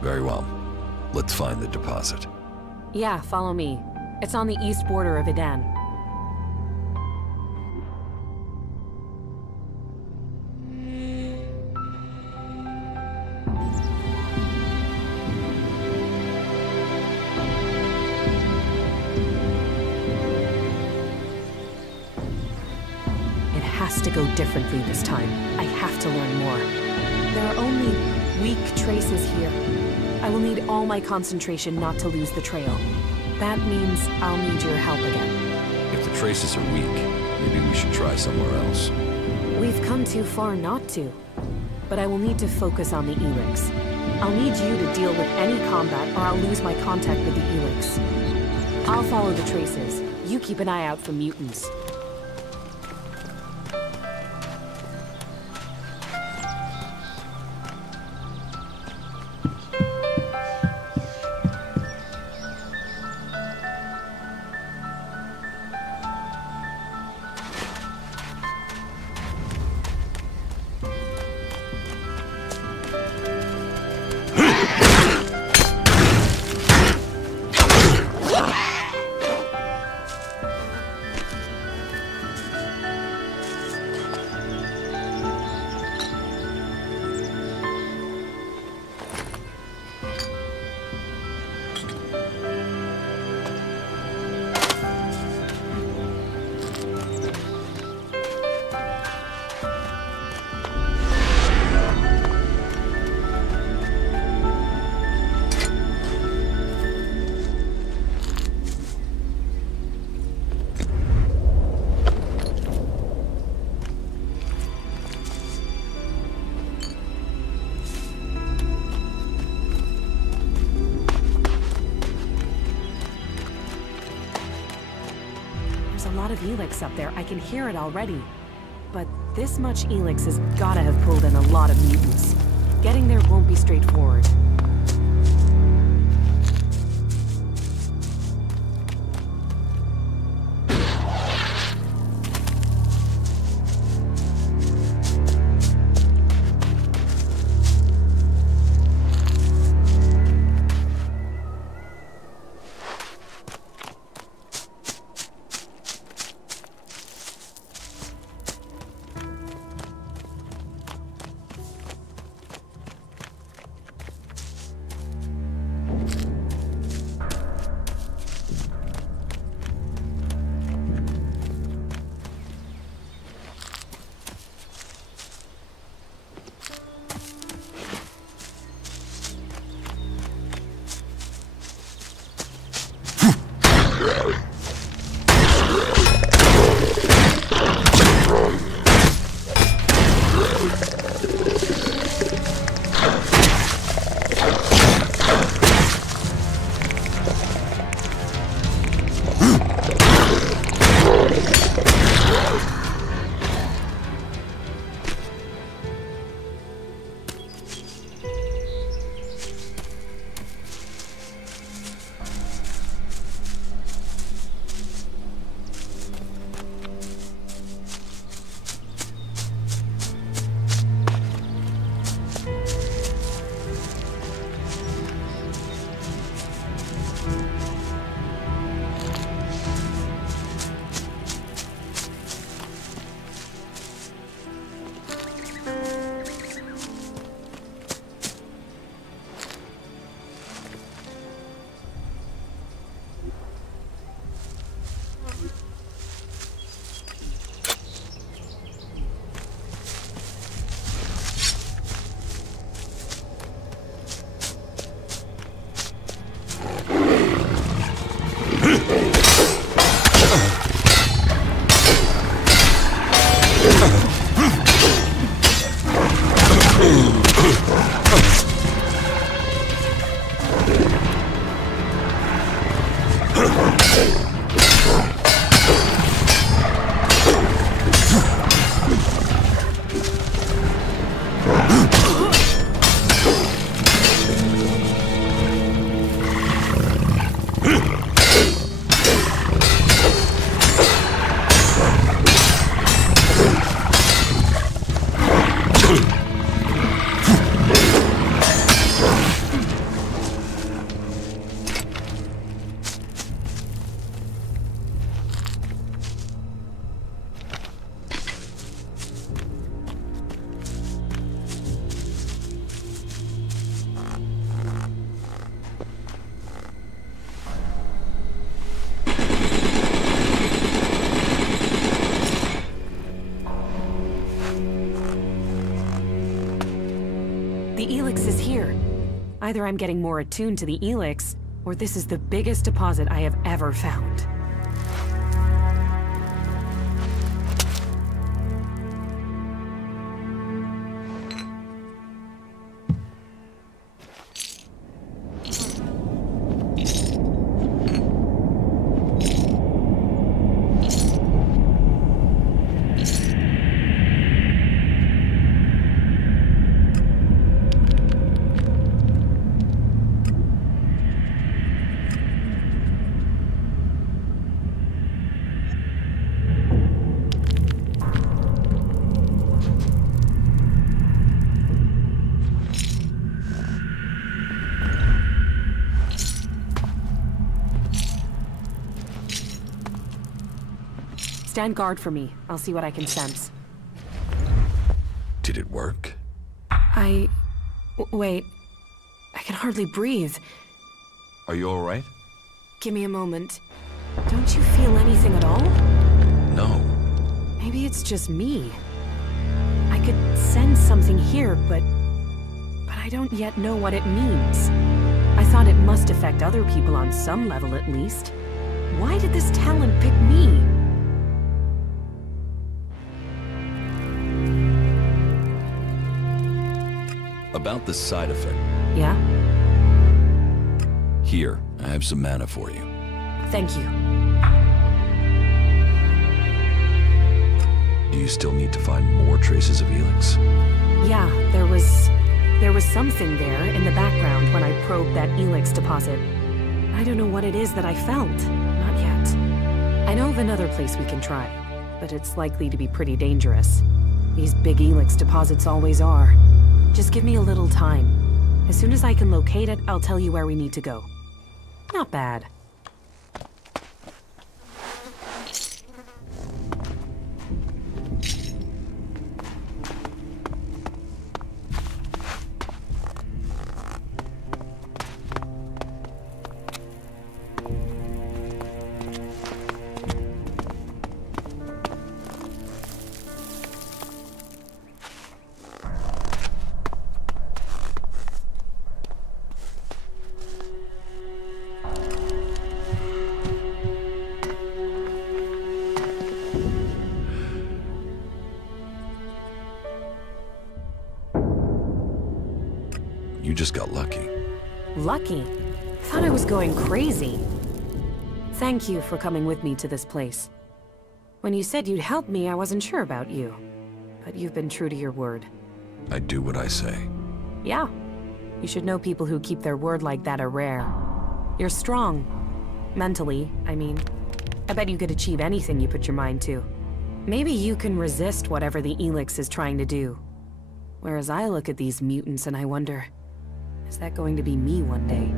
Very well. Let's find the deposit. Yeah, follow me. It's on the east border of Eden. It has to go differently this time. I have to learn more. There are only weak traces here. I will need all my concentration not to lose the trail. That means I'll need your help again. If the traces are weak, maybe we should try somewhere else. We've come too far not to. But I will need to focus on the ELEX. I'll need you to deal with any combat or I'll lose my contact with the ELEX. I'll follow the traces. You keep an eye out for mutants. Of ELEX up there, I can hear it already. But this much ELEX has gotta have pulled in a lot of mutants. Getting there won't be straightforward. The ELEX is here. Either I'm getting more attuned to the ELEX, or this is the biggest deposit I have ever found. Stand guard for me. I'll see what I can sense. Did it work? Wait. I can hardly breathe. Are you all right? Give me a moment. Don't you feel anything at all? No. Maybe it's just me. I could sense something here, but I don't yet know what it means. I thought it must affect other people on some level at least. Why did this talent pick me? About the side effect. Yeah? Here, I have some mana for you. Thank you. Do you still need to find more traces of ELEX? Yeah, there was something there in the background when I probed that ELEX deposit. I don't know what it is that I felt. Not yet. I know of another place we can try, but it's likely to be pretty dangerous. These big ELEX deposits always are. Just give me a little time. As soon as I can locate it, I'll tell you where we need to go. Not bad. You just got lucky. Lucky? Thought I was going crazy. Thank you for coming with me to this place. When you said you'd help me, I wasn't sure about you. But you've been true to your word. I do what I say. Yeah. You should know people who keep their word like that are rare. You're strong. Mentally, I mean. I bet you could achieve anything you put your mind to. Maybe you can resist whatever the ELEX is trying to do. Whereas I look at these mutants and I wonder, is that going to be me one day?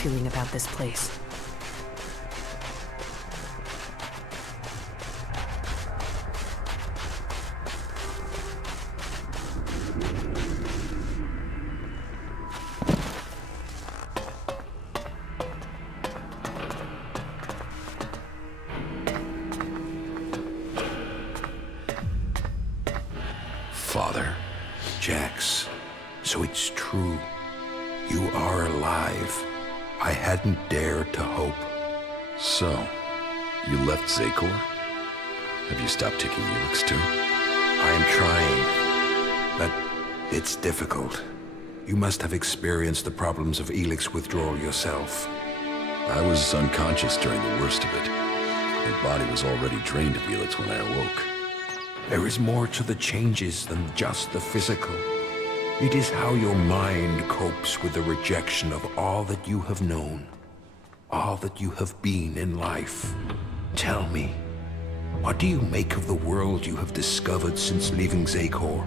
feeling about this place. Father. Jax, so it's true. You are alive. I hadn't dared to hope. So, you left Zakor? Have you stopped taking ELEX too? I am trying, but it's difficult. You must have experienced the problems of ELEX withdrawal yourself. I was unconscious during the worst of it. My body was already drained of ELEX when I awoke. There is more to the changes than just the physical. It is how your mind copes with the rejection of all that you have known, all that you have been in life. Tell me, what do you make of the world you have discovered since leaving Zakor?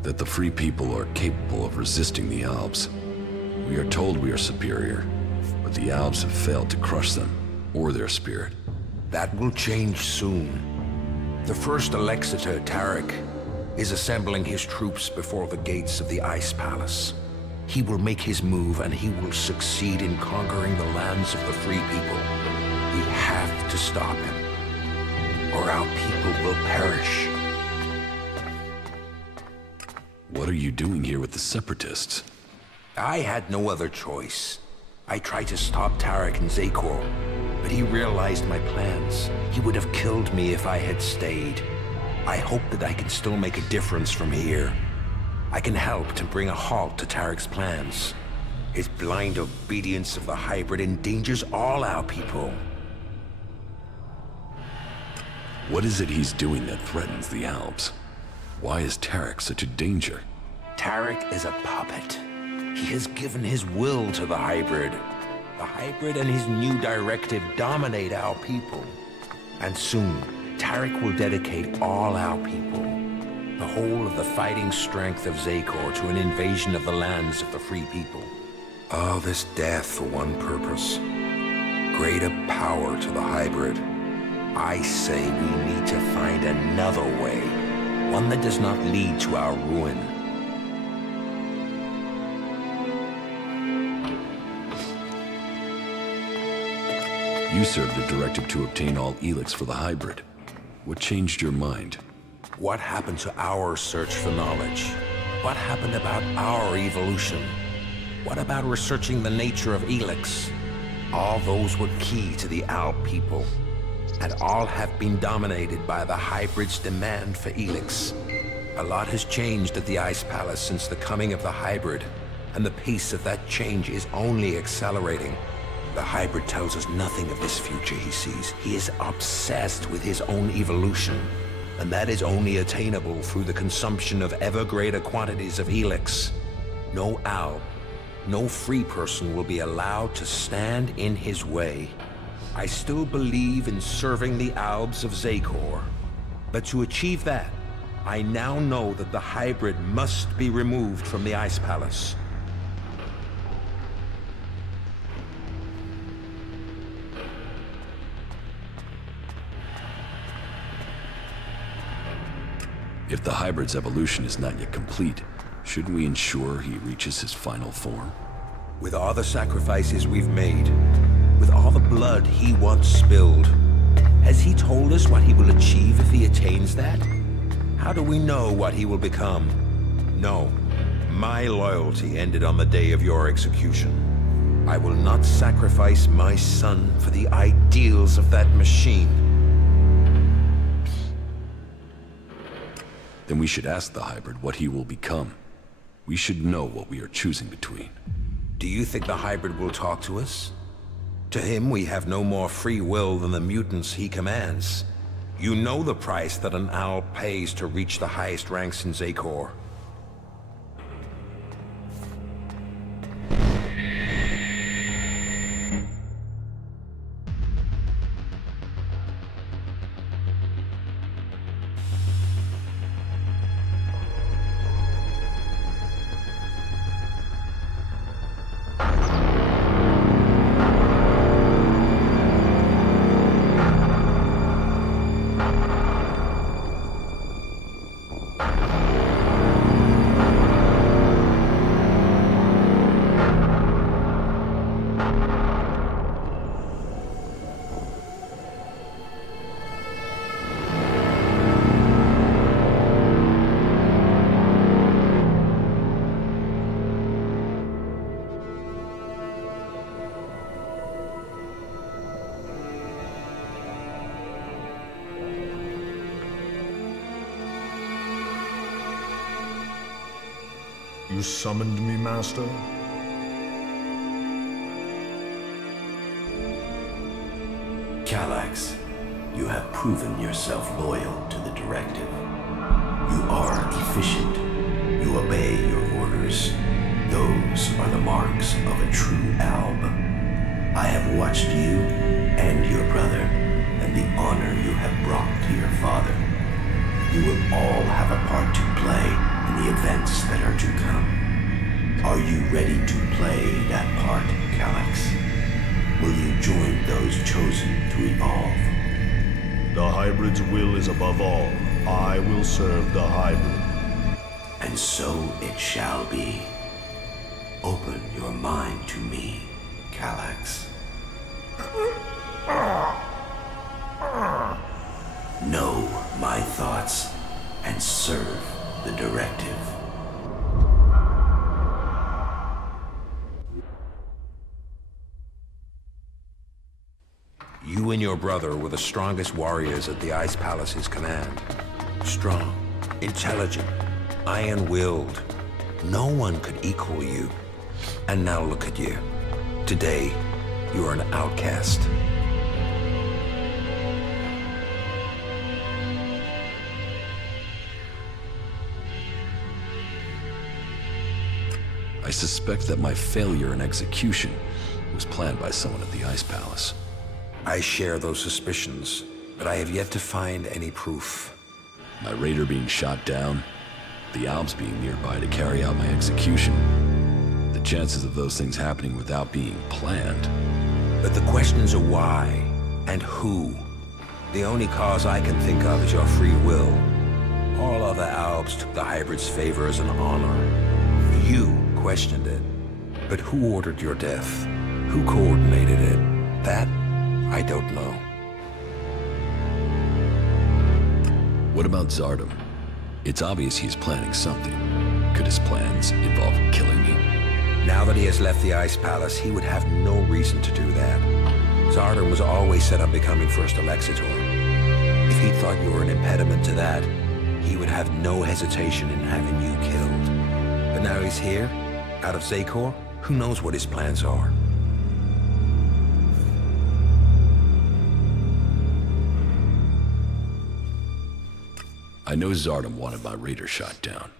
That the free people are capable of resisting the Albs. We are told we are superior, but the Albs have failed to crush them, or their spirit. That will change soon. The first Alexator, Tarek, is assembling his troops before the gates of the Ice Palace. He will make his move and he will succeed in conquering the lands of the free people. We have to stop him, or our people will perish. What are you doing here with the Separatists? I had no other choice. I tried to stop Tarek in Zakor, but he realized my plans. He would have killed me if I had stayed. I hope that I can still make a difference from here. I can help to bring a halt to Tarek's plans. His blind obedience of the hybrid endangers all our people. What is it he's doing that threatens the Albs? Why is Tarek such a danger? Tarek is a puppet. He has given his will to the hybrid. The hybrid and his new directive dominate our people. And soon, Tarek will dedicate all our people, the whole of the fighting strength of Zakor, to an invasion of the lands of the free people. All this death for one purpose. Greater power to the hybrid. I say we need to find another way. One that does not lead to our ruin. You served the directive to obtain all ELEX for the hybrid. What changed your mind? What happened to our search for knowledge? What happened about our evolution? What about researching the nature of ELEX? All those were key to the Alp people, and all have been dominated by the hybrid's demand for ELEX. A lot has changed at the Ice Palace since the coming of the hybrid, and the pace of that change is only accelerating. The hybrid tells us nothing of this future he sees. He is obsessed with his own evolution, and that is only attainable through the consumption of ever greater quantities of ELEX. No Alp, no free person will be allowed to stand in his way. I still believe in serving the Albs of Zakor, but to achieve that, I now know that the hybrid must be removed from the Ice Palace. If the hybrid's evolution is not yet complete, shouldn't we ensure he reaches his final form? With all the sacrifices we've made, with all the blood he once spilled, has he told us what he will achieve if he attains that? How do we know what he will become? No, my loyalty ended on the day of your execution. I will not sacrifice my son for the ideals of that machine. Then we should ask the hybrid what he will become. We should know what we are choosing between. Do you think the hybrid will talk to us? To him, we have no more free will than the mutants he commands. You know the price that an owl pays to reach the highest ranks in Zakor. You summoned me, Master? Calax, you have proven yourself loyal to the directive. You are efficient. You obey your orders. Those are the marks of a true alb. I have watched you and your brother, and the honor you have brought to your father. You will all have a part to play in the events that are to come. Are you ready to play that part, Calax? Will you join those chosen to evolve? The hybrid's will is above all. I will serve the hybrid. And so it shall be. Open your mind to me, Calax. Know my thoughts and serve the directive. You and your brother were the strongest warriors at the Ice Palace's command. Strong, intelligent, iron-willed. No one could equal you. And now look at you. Today, you are an outcast. I suspect that my failure in execution was planned by someone at the Ice Palace. I share those suspicions, but I have yet to find any proof. My raider being shot down, the Alps being nearby to carry out my execution. The chances of those things happening without being planned. But the questions are why and who. The only cause I can think of is your free will. All other Alps took the hybrid's favor as an honor. You questioned it. But who ordered your death? Who coordinated it? That, I don't know. What about Zardom? It's obvious he's planning something. Could his plans involve killing me? Now that he has left the Ice Palace, he would have no reason to do that. Zardom was always set on becoming First Alexitor. If he thought you were an impediment to that, he would have no hesitation in having you killed. But now he's here, out of Zakor, who knows what his plans are? I know Zardom wanted my raider shot down.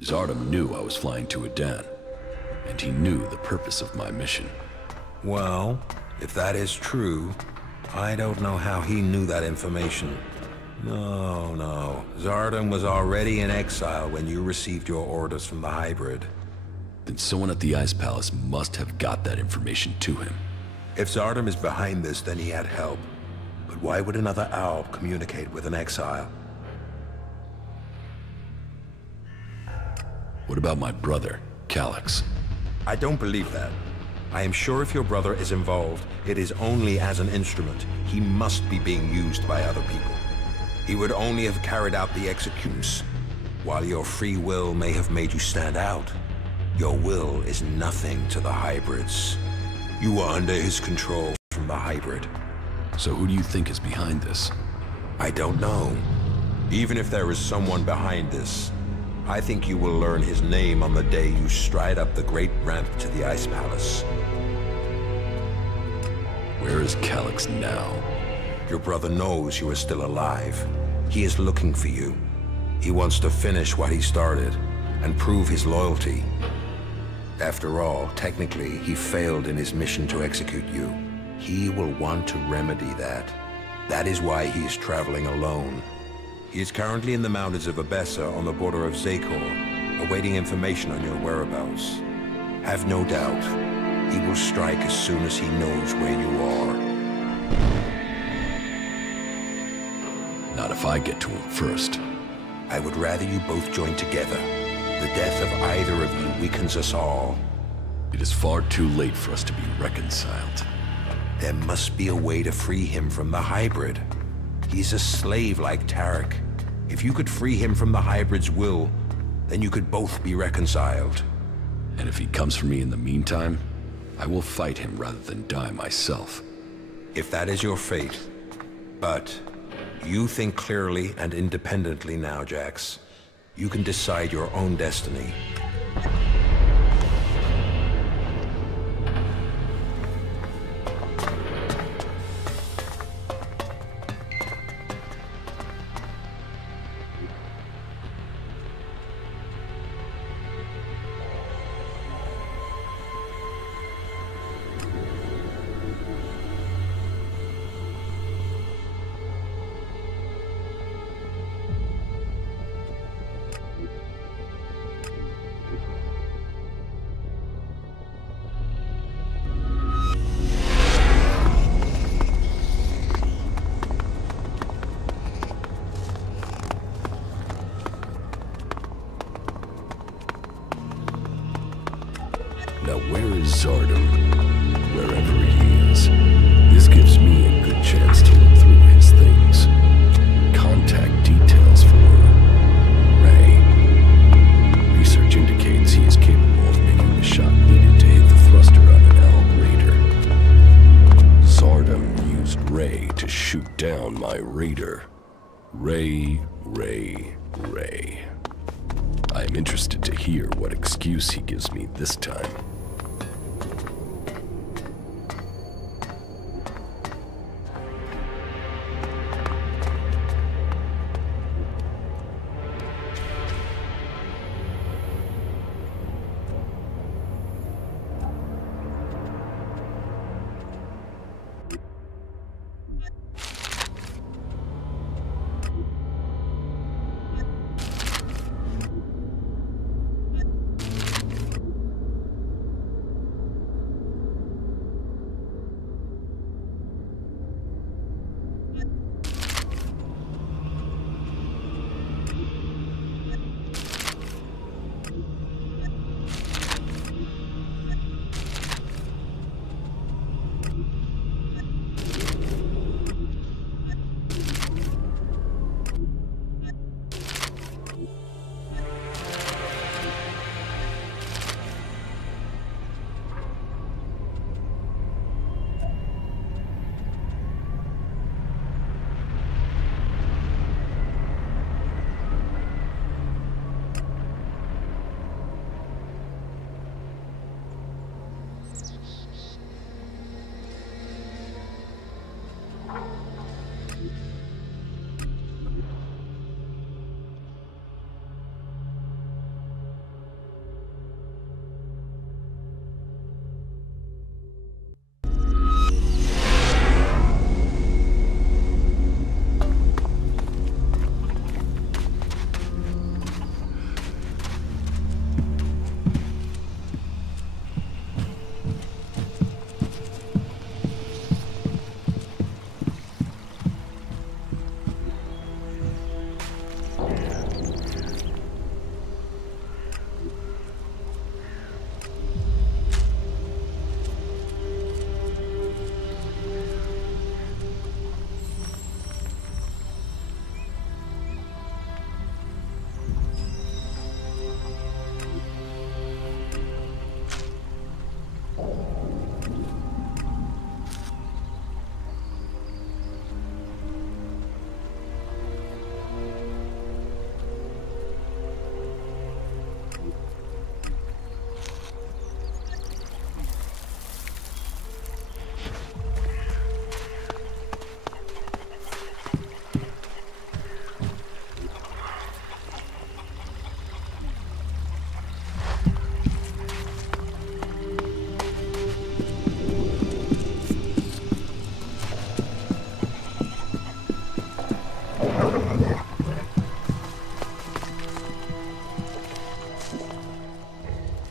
Zardom knew I was flying to Adan, and he knew the purpose of my mission. Well, if that is true, I don't know how he knew that information. No. Zardom was already in exile when you received your orders from the hybrid. Then someone at the Ice Palace must have got that information to him. If Zardom is behind this, then he had help. But why would another Alp communicate with an exile? What about my brother, Calax? I don't believe that. I am sure if your brother is involved, it is only as an instrument. He must be being used by other people. He would only have carried out the executions. While your free will may have made you stand out, your will is nothing to the hybrids. You are under his control from the hybrid. So who do you think is behind this? I don't know. Even if there is someone behind this, I think you will learn his name on the day you stride up the great ramp to the Ice Palace. Where is Calax now? Your brother knows you are still alive. He is looking for you. He wants to finish what he started and prove his loyalty. After all, technically, he failed in his mission to execute you. He will want to remedy that. That is why he is traveling alone. He is currently in the mountains of Abessa on the border of Zakor, awaiting information on your whereabouts. Have no doubt, he will strike as soon as he knows where you are. Not if I get to him first. I would rather you both join together. The death of either of you weakens us all. It is far too late for us to be reconciled. There must be a way to free him from the hybrid. He's a slave like Tarek. If you could free him from the hybrid's will, then you could both be reconciled. And if he comes for me in the meantime, I will fight him rather than die myself. If that is your fate. But you think clearly and independently now, Jax. You can decide your own destiny. Now where is Zardom? Wherever he is. This gives me a good chance to look through his things. Contact details for Ray. Research indicates he is capable of making the shot needed to hit the thruster on an L Raider. Zardom used Ray to shoot down my Raider. Ray. I am interested to hear what excuse he gives me this time.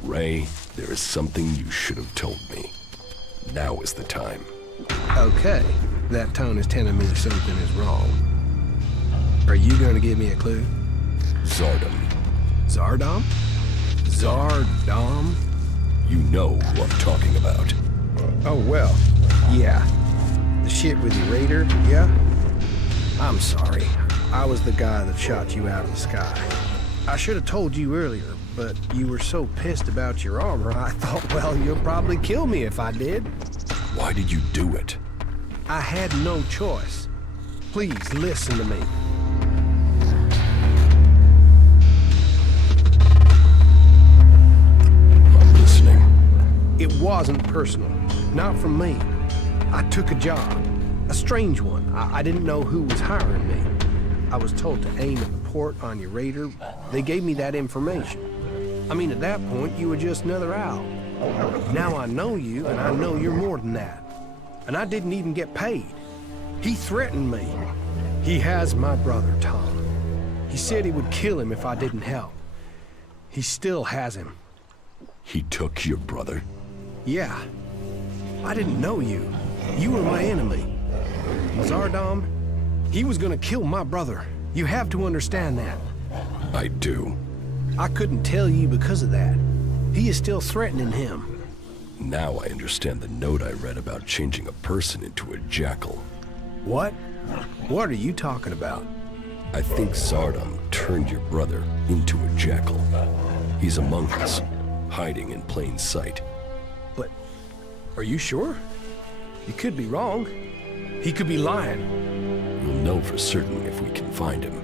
Ray, there is something you should have told me. Now is the time. Okay, that tone is telling me something is wrong. Are you going to give me a clue? Zardom. Zardom? Zardom? You know who I'm talking about. Oh, well, yeah. The shit with your raider, yeah? I'm sorry. I was the guy that shot you out of the sky. I should have told you earlier, but you were so pissed about your armor, I thought, well, you'll probably kill me if I did. Why did you do it? I had no choice. Please, listen to me. I'm listening. It wasn't personal. Not from me. I took a job. A strange one. I didn't know who was hiring me. I was told to aim at the port on your raider. They gave me that information. I mean, at that point, you were just another owl. Now I know you, and I know you're more than that. And I didn't even get paid. He threatened me. He has my brother, Tom. He said he would kill him if I didn't help. He still has him. He took your brother? Yeah. I didn't know you. You were my enemy. Zardom, he was gonna kill my brother. You have to understand that. I do. I couldn't tell you because of that. He is still threatening him. Now I understand the note I read about changing a person into a jackal. What? What are you talking about? I think Zardom turned your brother into a jackal. He's among us, hiding in plain sight. But, are you sure? You could be wrong. He could be lying. We'll know for certain if we can find him.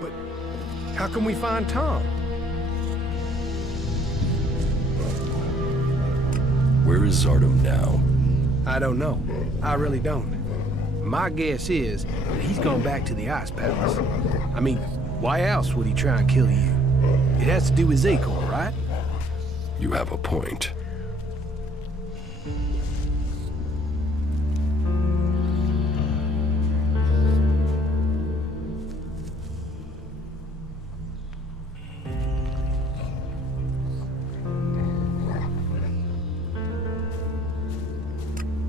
But, how can we find Tom? Where is Zardom now? I don't know. I really don't. My guess is that he's gone back to the Ice Palace. I mean, why else would he try and kill you? It has to do with Zakor, right? You have a point.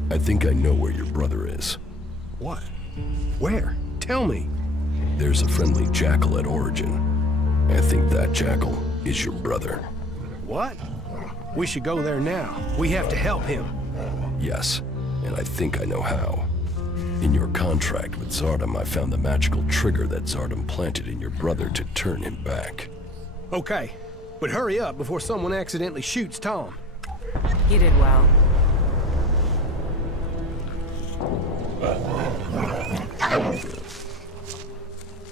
I think I know where your brother is. What? Where? Tell me. There's a friendly jackal at Origin. I think that jackal is your brother. What? We should go there now. We have to help him. Yes, and I think I know how. In your contract with Zardom, I found the magical trigger that Zardom planted in your brother to turn him back. Okay, but hurry up before someone accidentally shoots Tom. You did well.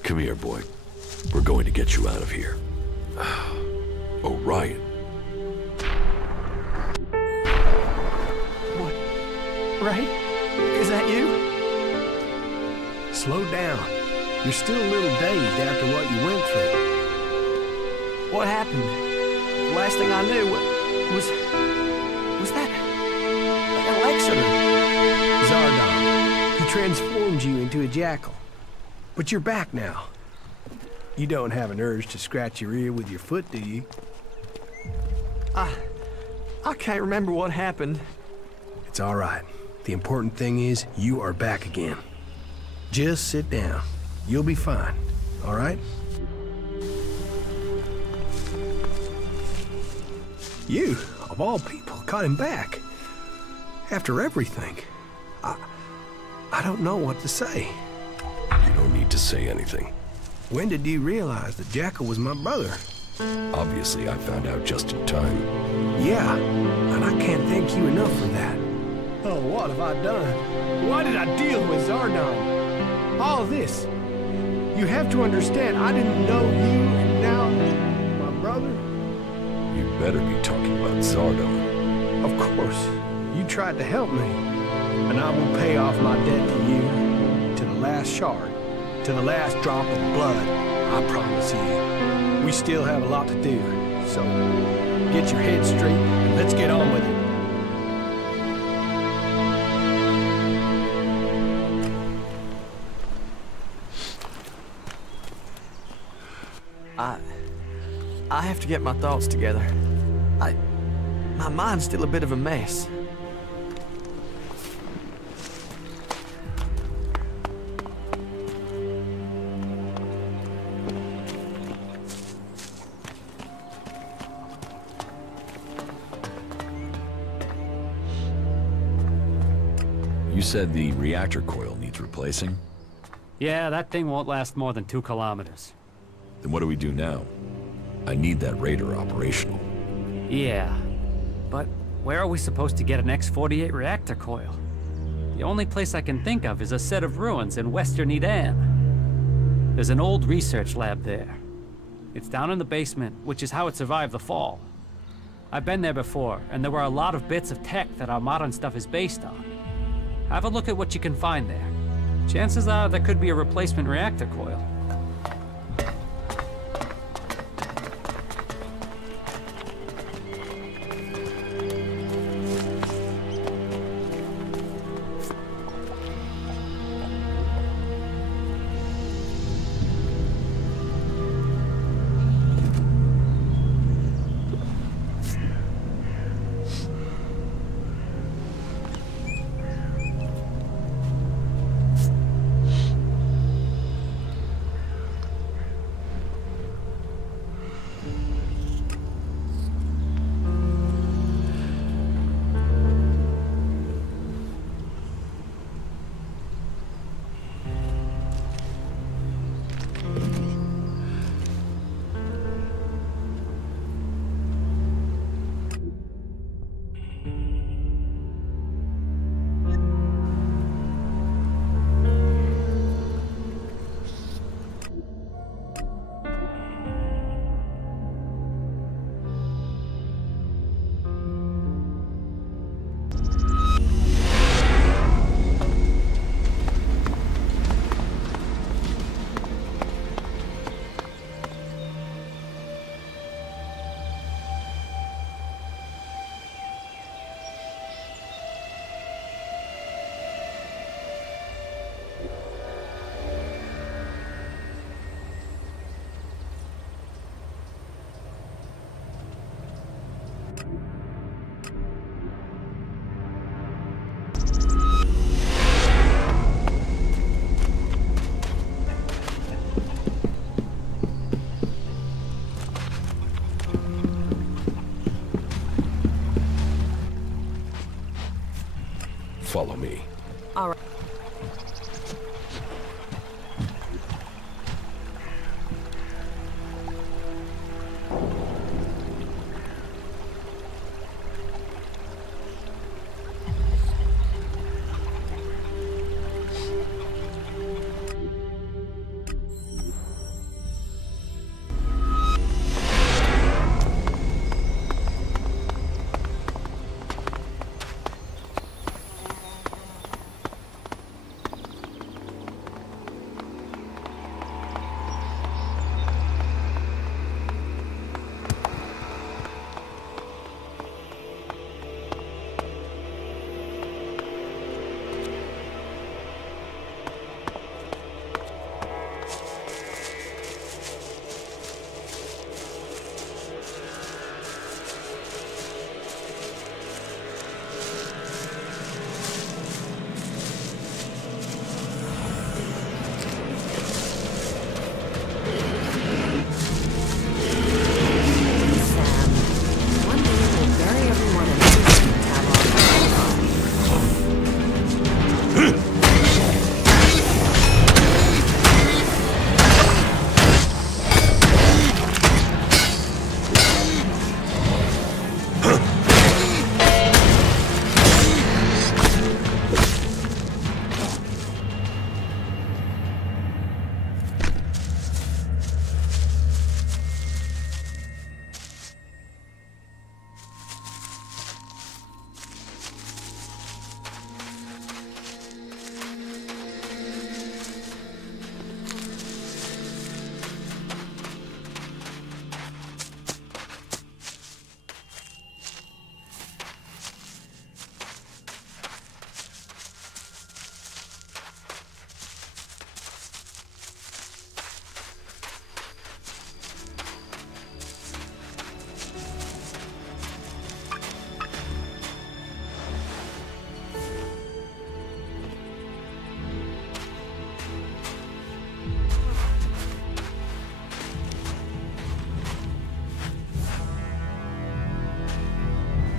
Come here, boy. We're going to get you out of here. Oh, Ryan. What? Right? Is that you? Slow down. You're still a little dazed after what you went through. What happened? The last thing I knew was that Elixir. Zardom. He transformed you into a jackal. But you're back now. You don't have an urge to scratch your ear with your foot, do you? I can't remember what happened. It's all right. The important thing is you are back again. Just sit down. You'll be fine, all right? You, of all people, got him back. After everything. I don't know what to say. You don't need to say anything. When did you realize that Jackal was my brother? Obviously, I found out just in time. Yeah, and I can't thank you enough for that. Oh, what have I done? Why did I deal with Zardom? All this. You have to understand, I didn't know you, and now my brother. You better be talking about Zardom. Of course. You tried to help me, and I will pay off my debt to you, to the last shard, to the last drop of blood, I promise you. We still have a lot to do, so get your head straight and let's get on with it. I have to get my thoughts together. My mind's still a bit of a mess. You said the reactor coil needs replacing? Yeah, that thing won't last more than 2 kilometers. Then what do we do now? I need that radar operational. Yeah, but where are we supposed to get an X-48 reactor coil? The only place I can think of is a set of ruins in western Eden. There's an old research lab there. It's down in the basement, which is how it survived the fall. I've been there before, and there were a lot of bits of tech that our modern stuff is based on. Have a look at what you can find there. Chances are there could be a replacement reactor coil. Follow me. All right.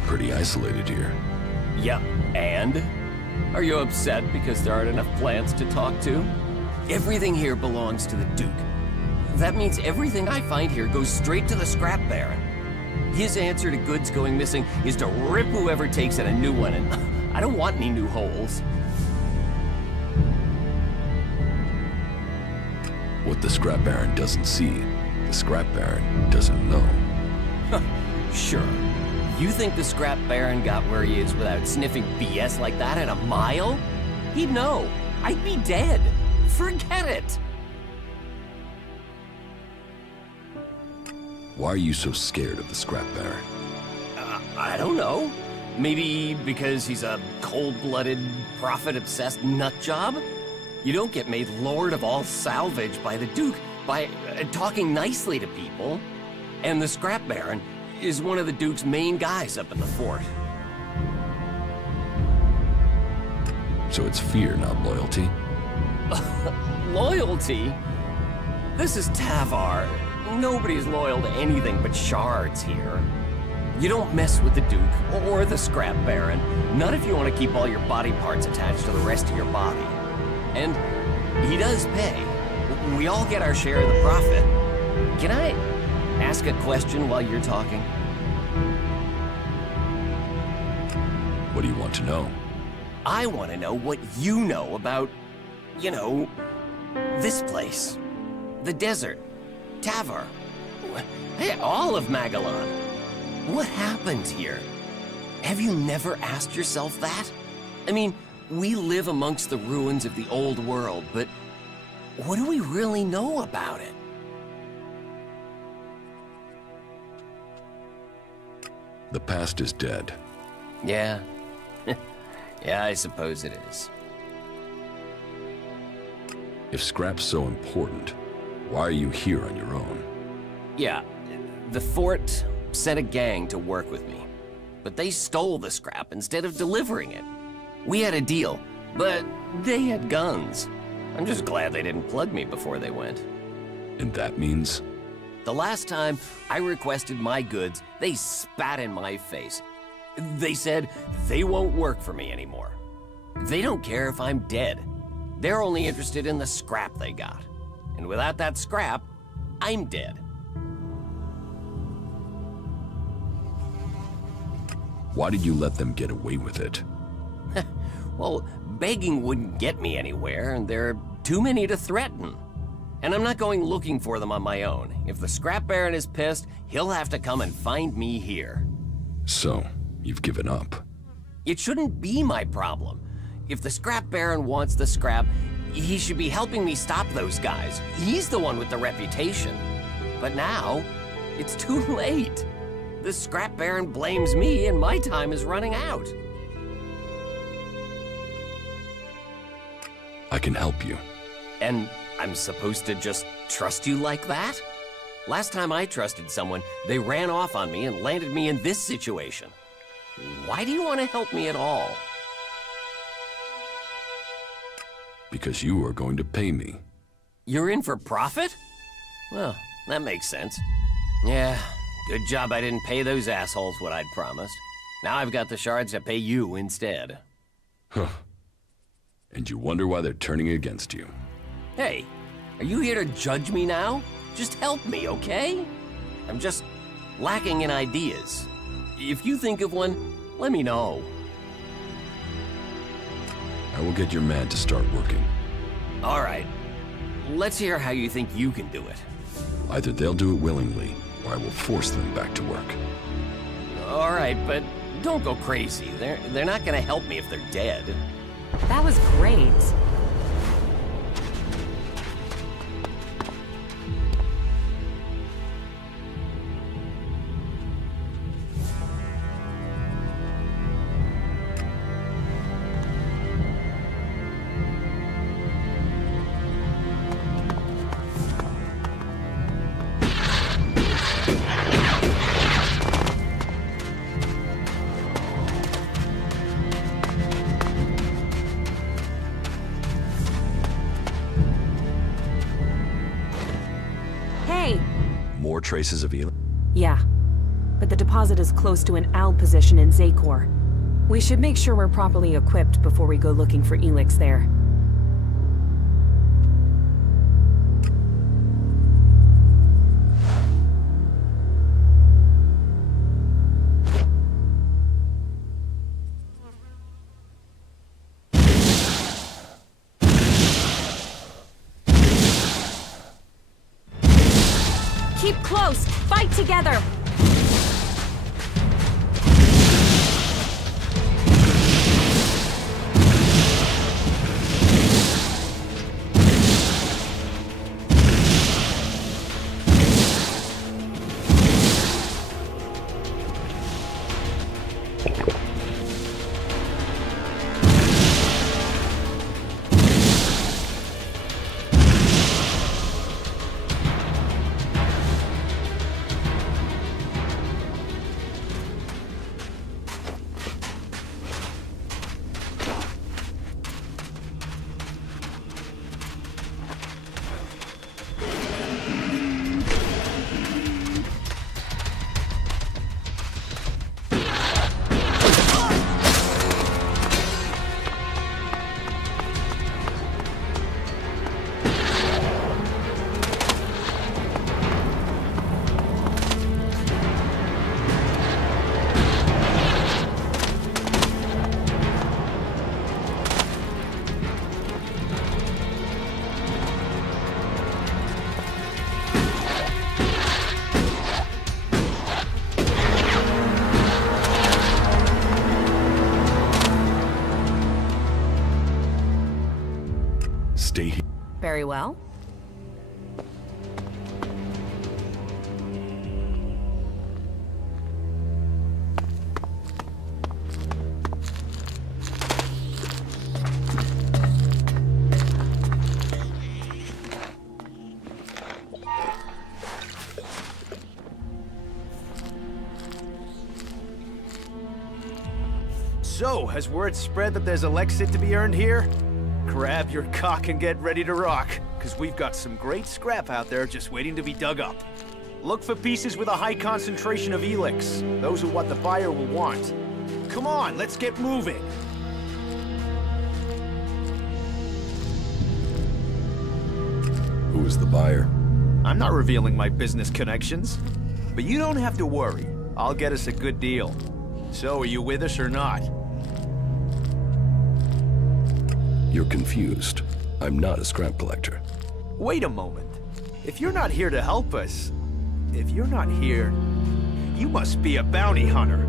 Pretty isolated here. Yeah, and? Are you upset because there aren't enough plants to talk to? Everything here belongs to the Duke. That means everything I find here goes straight to the scrap baron. His answer to goods going missing is to rip whoever takes it a new one, and I don't want any new holes. What the scrap baron doesn't see, the scrap baron doesn't know. Sure. You think the scrap baron got where he is without sniffing BS like that in a mile? He'd know. I'd be dead. Forget it. Why are you so scared of the scrap baron? I don't know. Maybe because he's a cold-blooded, profit-obsessed nutjob? You don't get made lord of all salvage by the Duke by talking nicely to people. And the scrap baron is one of the Duke's main guys up in the fort. So it's fear, not loyalty? Loyalty? This is Tavar. Nobody's loyal to anything but shards here. You don't mess with the Duke or the scrap baron, not if you want to keep all your body parts attached to the rest of your body. And he does pay. We all get our share of the profit. Can I ask a question while you're talking? What do you want to know? I want to know what you know about, you know, this place. The desert. Tavar. Hey, all of Magellan. What happened here? Have you never asked yourself that? I mean, we live amongst the ruins of the old world, but what do we really know about it? The past is dead. Yeah. Yeah, I suppose it is. If scrap's so important, why are you here on your own? Yeah, the fort sent a gang to work with me, but they stole the scrap instead of delivering it. We had a deal, but they had guns. I'm just glad they didn't plug me before they went. And that means? The last time I requested my goods, they spat in my face. They said they won't work for me anymore. They don't care if I'm dead. They're only interested in the scrap they got. And without that scrap, I'm dead. Why did you let them get away with it? Well, begging wouldn't get me anywhere, and there are too many to threaten. And I'm not going looking for them on my own. If the scrap baron is pissed, he'll have to come and find me here. So, you've given up. It shouldn't be my problem. If the scrap baron wants the scrap, he should be helping me stop those guys. He's the one with the reputation. But now, it's too late. The scrap baron blames me and my time is running out. I can help you. And I'm supposed to just trust you like that? Last time I trusted someone, they ran off on me and landed me in this situation. Why do you want to help me at all? Because you are going to pay me. You're in for profit? Well, that makes sense. Yeah, good job I didn't pay those assholes what I'd promised. Now I've got the shards to pay you instead. Huh. And you wonder why they're turning against you. Hey, are you here to judge me now? Just help me, okay? I'm just lacking in ideas. If you think of one, let me know. I will get your man to start working. All right. Let's hear how you think you can do it. Either they'll do it willingly, or I will force them back to work. All right, but don't go crazy. They're not gonna help me if they're dead. That was great. More traces of ELEX? Yeah, but the deposit is close to an AL position in Zakor. We should make sure we're properly equipped before we go looking for ELEX there. Keep close! Fight together! Stay here. Very well. So, has word spread that there's ELEX to be earned here? Grab your cock and get ready to rock, because we've got some great scrap out there just waiting to be dug up. Look for pieces with a high concentration of ELEX. Those are what the buyer will want. Come on, let's get moving. Who is the buyer? I'm not revealing my business connections, but you don't have to worry. I'll get us a good deal. So, are you with us or not? You're confused. I'm not a scrap collector. Wait a moment. If you're not here to help us, if you're not here, you must be a bounty hunter.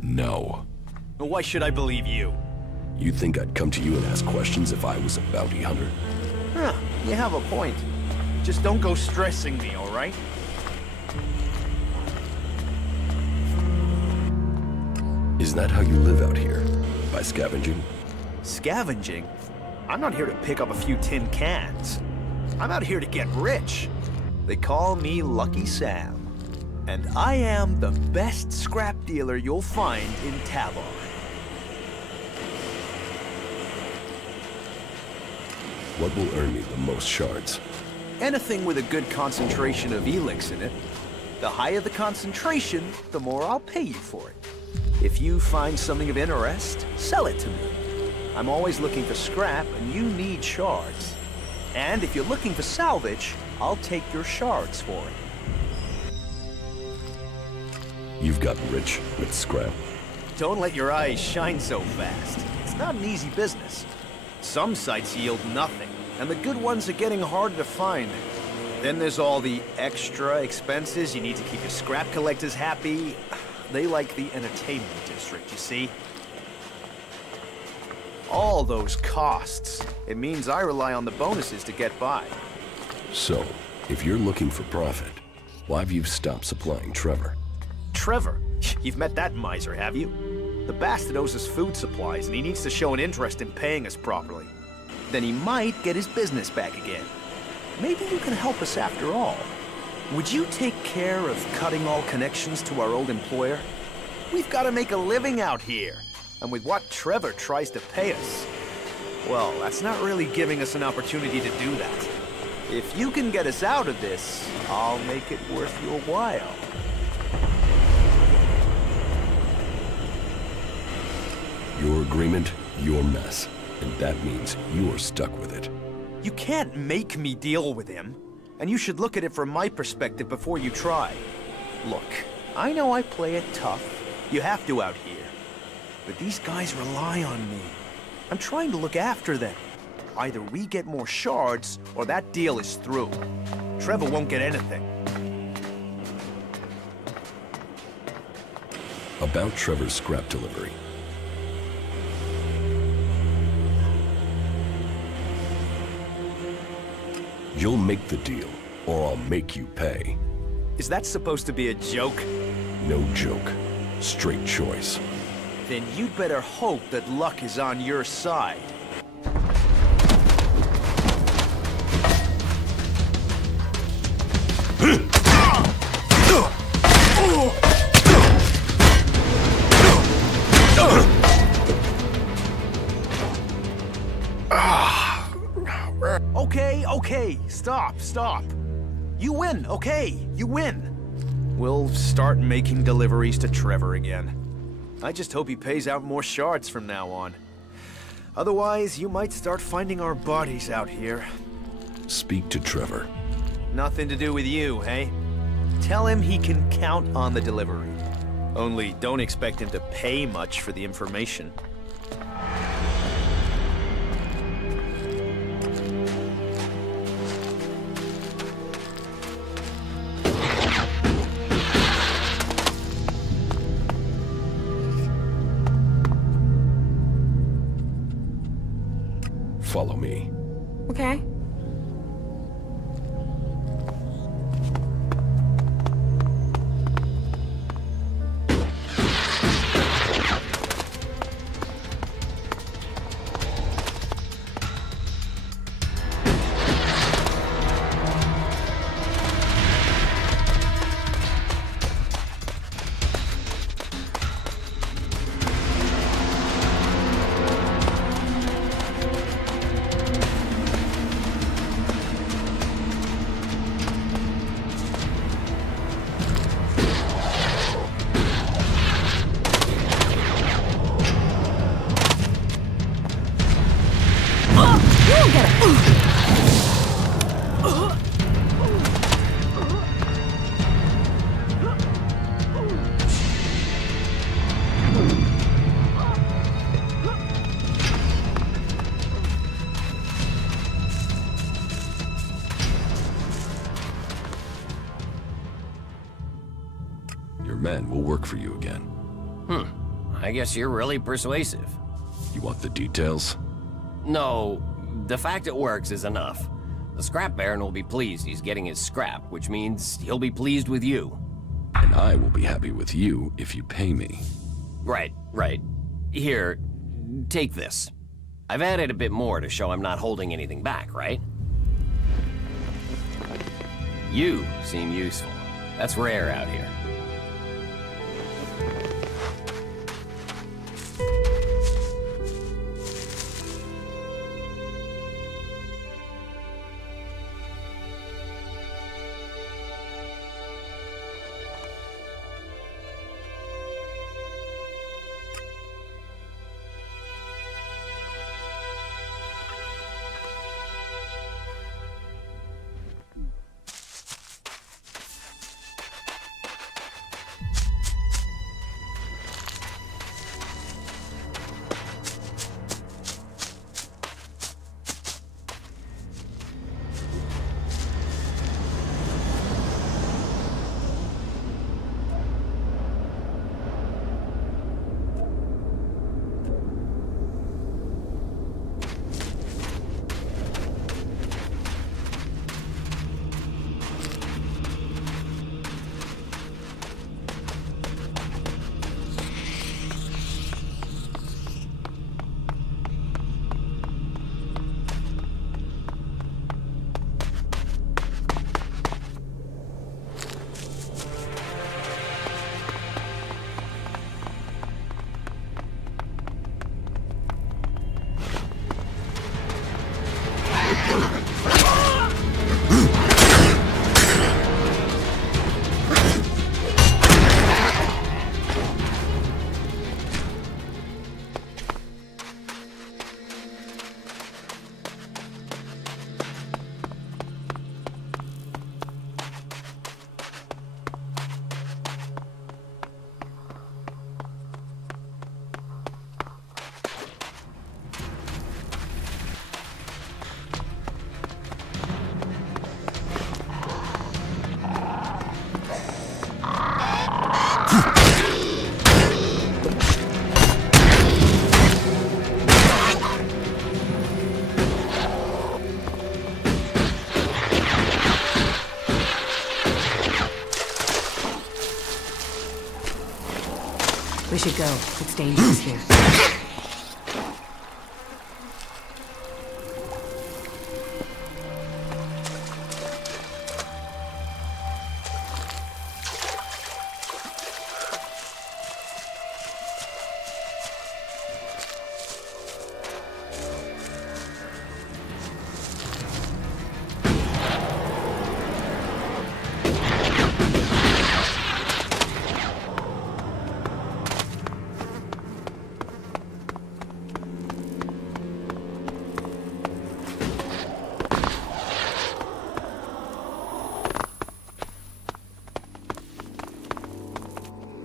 No. Why should I believe you? You think I'd come to you and ask questions if I was a bounty hunter? Huh, you have a point. Just don't go stressing me, all right? Is that how you live out here? By scavenging? Scavenging? I'm not here to pick up a few tin cans. I'm out here to get rich. They call me Lucky Sam. And I am the best scrap dealer you'll find in Tavor. What will earn me the most shards? Anything with a good concentration of ELEX in it. The higher the concentration, the more I'll pay you for it. If you find something of interest, sell it to me. I'm always looking for scrap, and you need shards. And if you're looking for salvage, I'll take your shards for it. You've got rich with scrap. Don't let your eyes shine so fast. It's not an easy business. Some sites yield nothing, and the good ones are getting harder to find. Then there's all the extra expenses. You need to keep your scrap collectors happy. They like the entertainment district, you see? All those costs. It means I rely on the bonuses to get by. So, if you're looking for profit, why have you stopped supplying Trevor? Trevor? You've met that miser, have you? The bastard owes us food supplies, and he needs to show an interest in paying us properly. Then he might get his business back again. Maybe you can help us after all. Would you take care of cutting all connections to our old employer? We've got to make a living out here. And with what Trevor tries to pay us, well, that's not really giving us an opportunity to do that. If you can get us out of this, I'll make it worth your while. Your agreement, your mess. And that means you're stuck with it. You can't make me deal with him. And you should look at it from my perspective before you try. Look, I know I play it tough. You have to out here. But these guys rely on me. I'm trying to look after them. Either we get more shards, or that deal is through. Trevor won't get anything. About Trevor's scrap delivery. You'll make the deal, or I'll make you pay. Is that supposed to be a joke? No joke. Straight choice. Then you'd better hope that luck is on your side. Okay, stop. You win, okay, you win. We'll start making deliveries to Trevor again. I just hope he pays out more shards from now on. Otherwise, you might start finding our bodies out here. Speak to Trevor. Nothing to do with you, hey? Tell him he can count on the delivery. Only don't expect him to pay much for the information. Follow me. Okay. Your men will work for you again. I guess you're really persuasive. You want the details? No, the fact it works is enough. The scrap baron will be pleased he's getting his scrap, which means he'll be pleased with you. And I will be happy with you if you pay me. Right. Here, take this. I've added a bit more to show I'm not holding anything back, right? You seem useful. That's rare out here. We should go. It's dangerous here.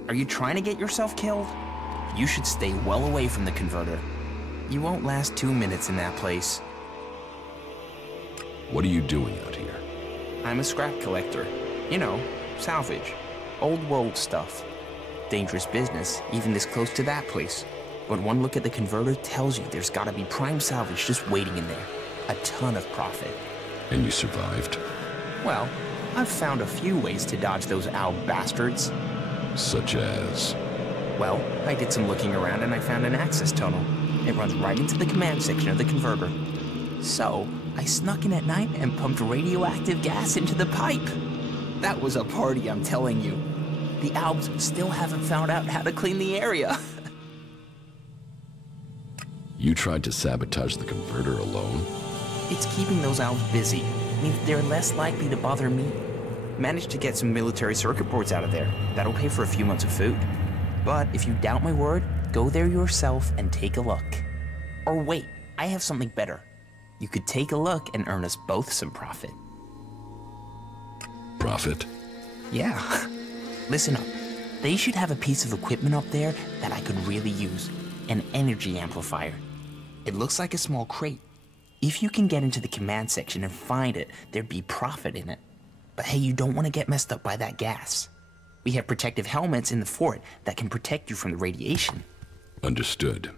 Are you trying to get yourself killed? You should stay well away from the converter. You won't last 2 minutes in that place. What are you doing out here? I'm a scrap collector. You know, salvage. Old world stuff. Dangerous business, even this close to that place. But one look at the converter tells you there's gotta be prime salvage just waiting in there. A ton of profit. And you survived? Well, I've found a few ways to dodge those owl bastards. Such as? Well, I did some looking around and I found an access tunnel. It runs right into the command section of the converter. So, I snuck in at night and pumped radioactive gas into the pipe. That was a party, I'm telling you. The Albs still haven't found out how to clean the area. You tried to sabotage the converter alone? It's keeping those Albs busy. Means they're less likely to bother me. Managed to get some military circuit boards out of there. That'll pay for a few months of food. But if you doubt my word, go there yourself and take a look. Or wait, I have something better. You could take a look and earn us both some profit. Profit? Yeah. Listen up. They should have a piece of equipment up there that I could really use. An energy amplifier. It looks like a small crate. If you can get into the command section and find it, there'd be profit in it. But hey, you don't want to get messed up by that gas. We have protective helmets in the fort that can protect you from the radiation. Understood.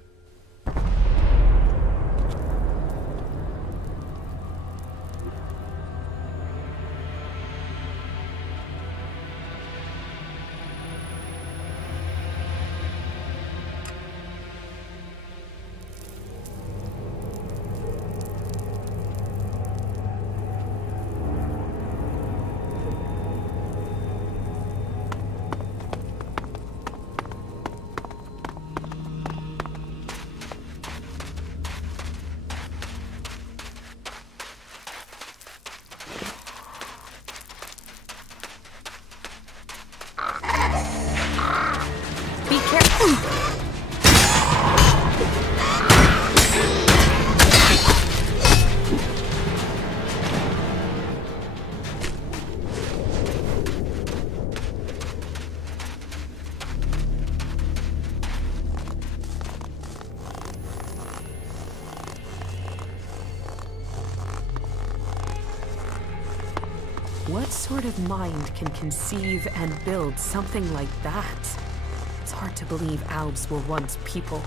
What sort of mind can conceive and build something like that? It's hard to believe Albs were once people.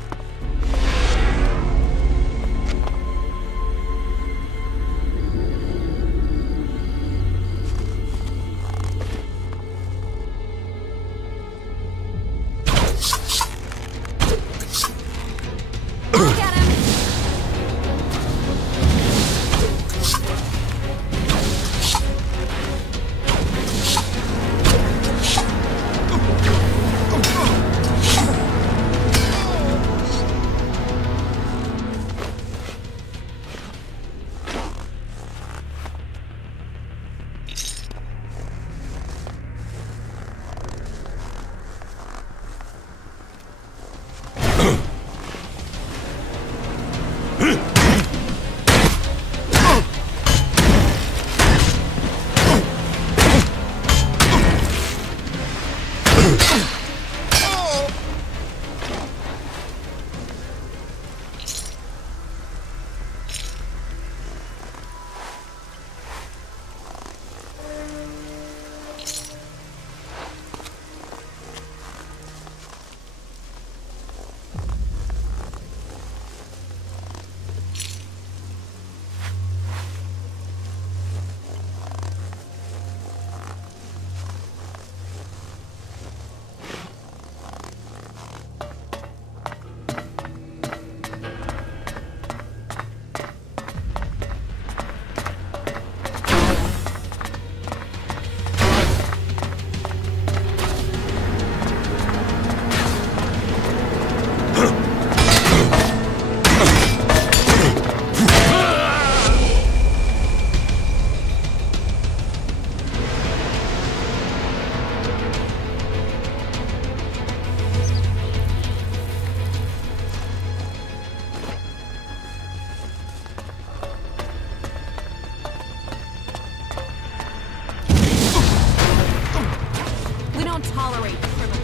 tolerate the criminal.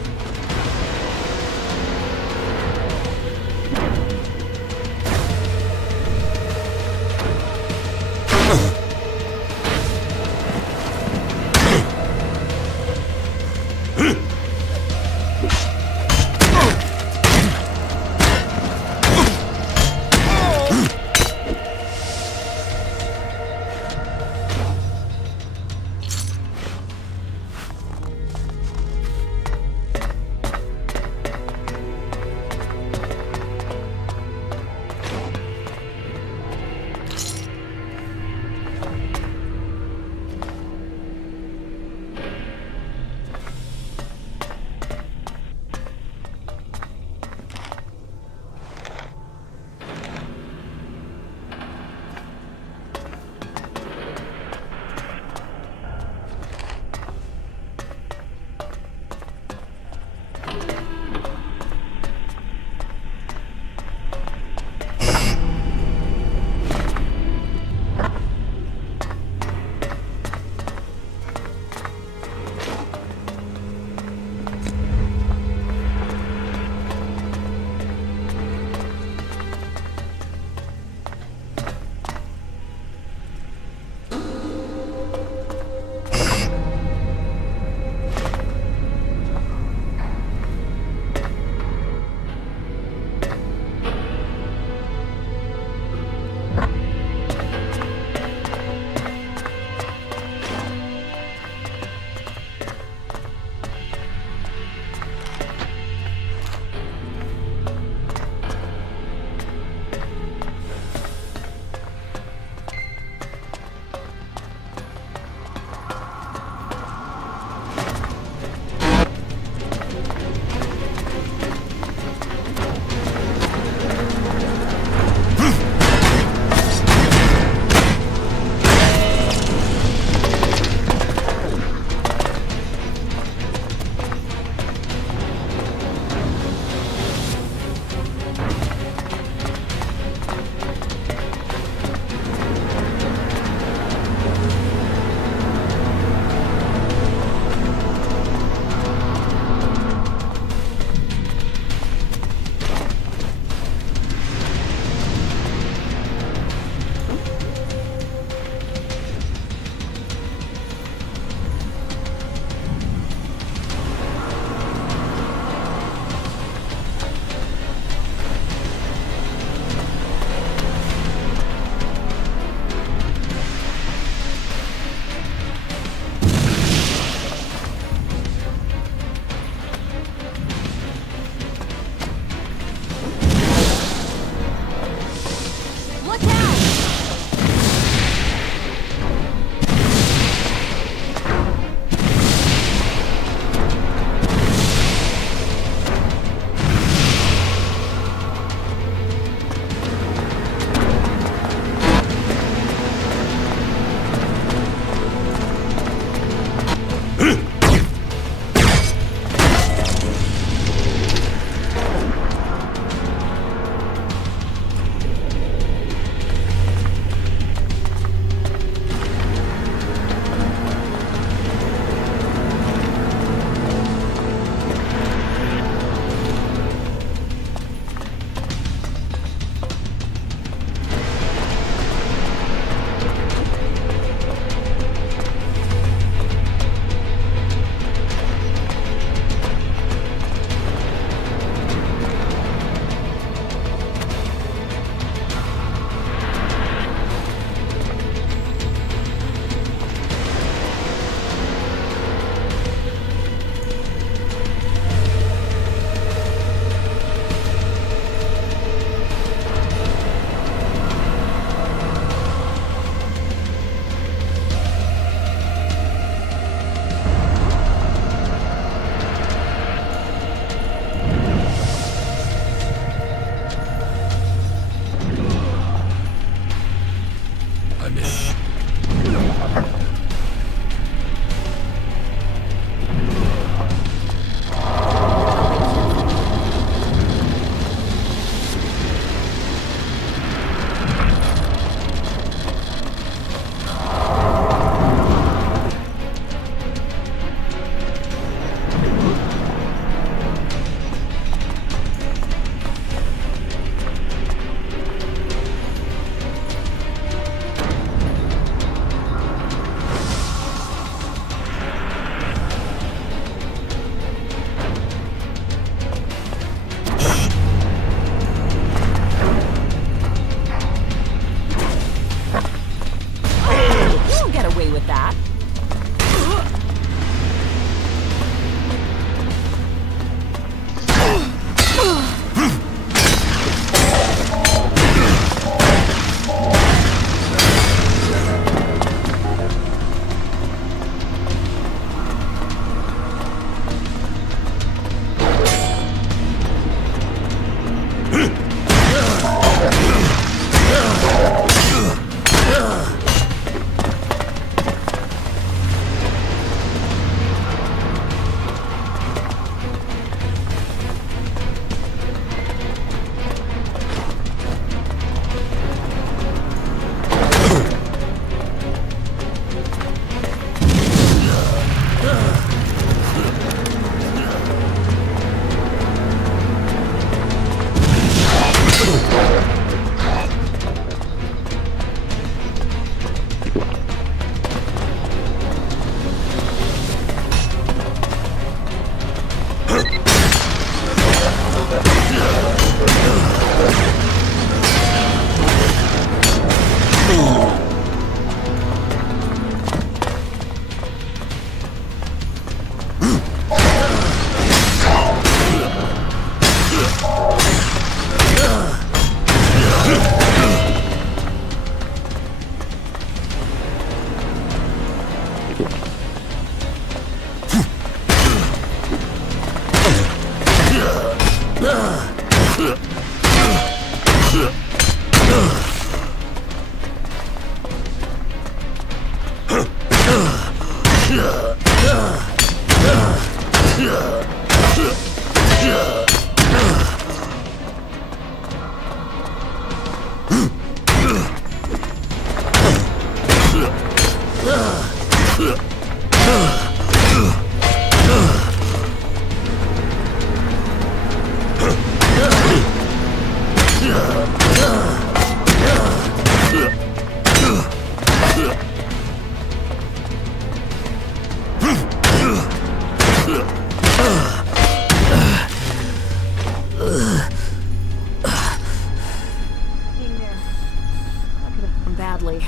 Badly.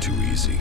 Too easy.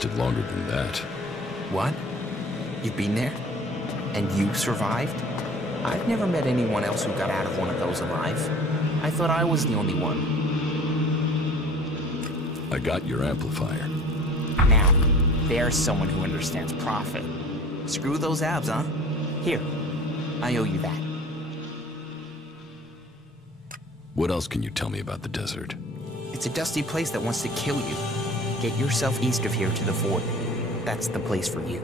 lasted longer than that. What? You've been there? And you survived? I've never met anyone else who got out of one of those alive. I thought I was the only one. I got your amplifier. Now, there's someone who understands profit. Screw those abs, huh? Here, I owe you that. What else can you tell me about the desert? It's a dusty place that wants to kill you. Get yourself east of here to the fort. That's the place for you.